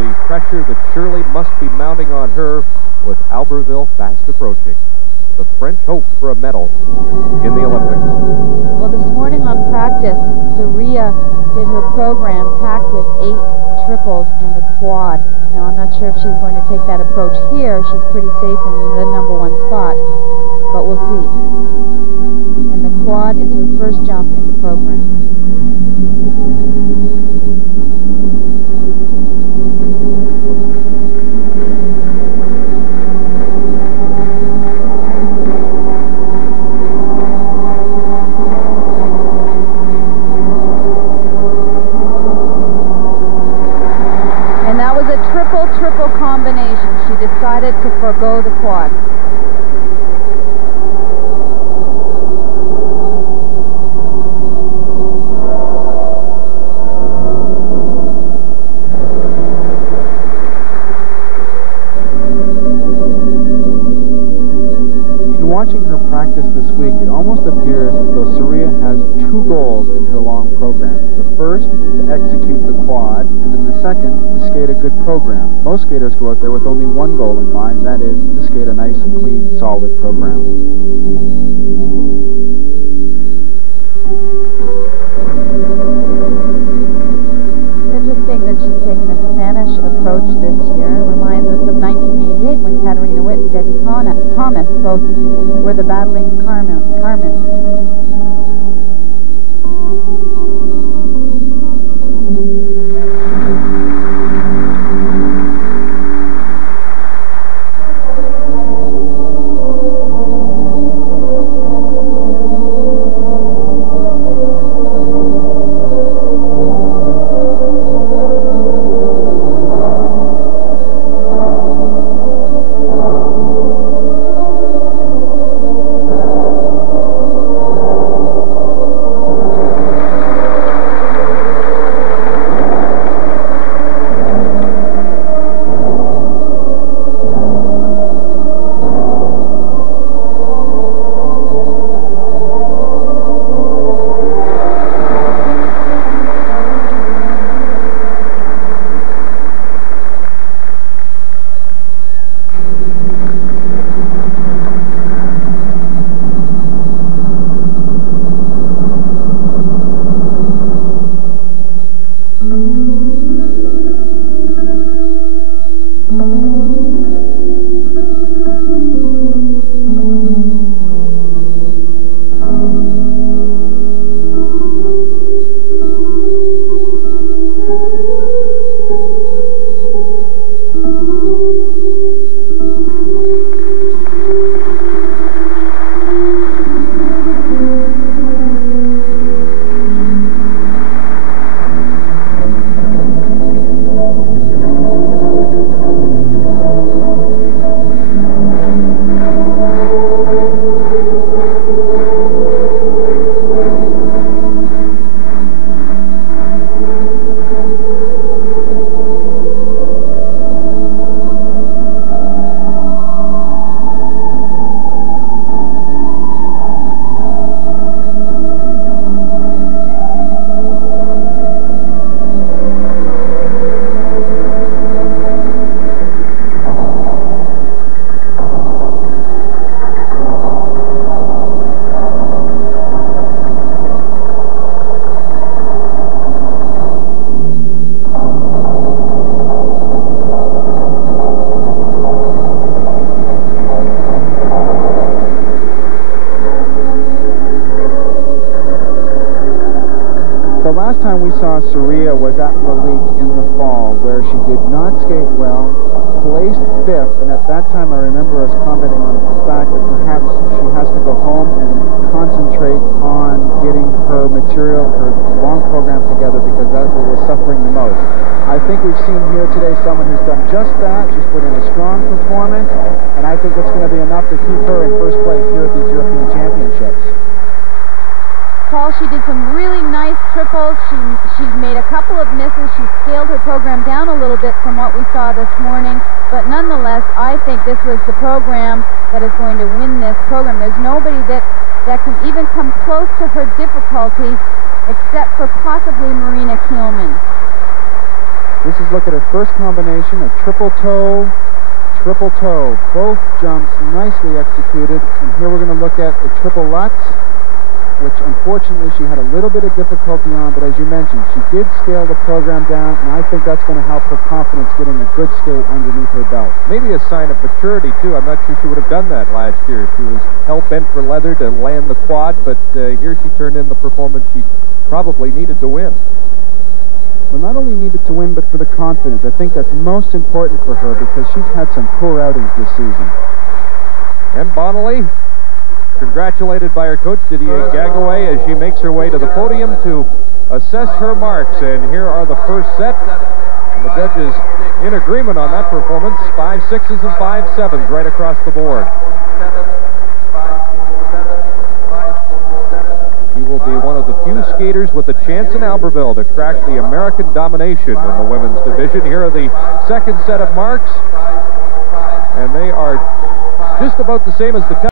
the pressure that surely must be mounting on her with Albertville fast approaching. The French hope for a medal in the Olympics. Well, this morning on practice, Surya did her program packed with 8 triples and a quad. Now, I'm not sure if she's going to take that approach here. She's pretty safe in the #1 spot, but we'll see. And the quad is her first jump in the program. Triple combination. She decided to forego the quad. In watching her practice this week, it almost appears as though Surya has 2 goals in her long program. The first, to execute the quad, and then the second, to skate a good program. Most skaters go out there with only 1 goal in mind, that is, to skate a nice, clean, solid program. It's interesting that she's taken a Spanish approach this year. It reminds us of 1988 when Katarina Witt and Debbie Thomas both were the battling Carmens. Surya was at Malik in the fall, where she did not skate well, placed 5th, and at that time I remember us commenting on the fact that perhaps she has to go home and concentrate on getting her material, her long program together, because that's what was suffering the most. I think we've seen here today someone who's done just that. She's put in a strong performance, and I think it's going to be enough to keep her in first place here at these European Championships. Paul, she did some really nice triples. She's made a couple of misses. She scaled her program down a little bit from what we saw this morning. But nonetheless, I think this was the program that is going to win this program. There's nobody that can even come close to her difficulty except for possibly Marina Kielman. This is, look at her first combination, a triple toe, both jumps nicely executed. And here we're going to look at the triple lutz, which unfortunately she had a little bit of difficulty on, but as you mentioned, she did scale the program down, and I think that's going to help her confidence getting a good skate underneath her belt. Maybe a sign of maturity, too. I'm not sure she would have done that last year. She was hell-bent for leather to land the quad, but here she turned in the performance she probably needed to win. Well, not only needed to win, but for the confidence. I think that's most important for her because she's had some poor outings this season. And Bonaly, congratulated by her coach, Didier Gagaway, as she makes her way to the podium to assess her marks. And here are the first set. And the judges in agreement on that performance. 5 6s and 5 7s right across the board. She will be one of the few skaters with a chance in Albertville to crack the American domination in the women's division. Here are the second set of marks. And they are just about the same as the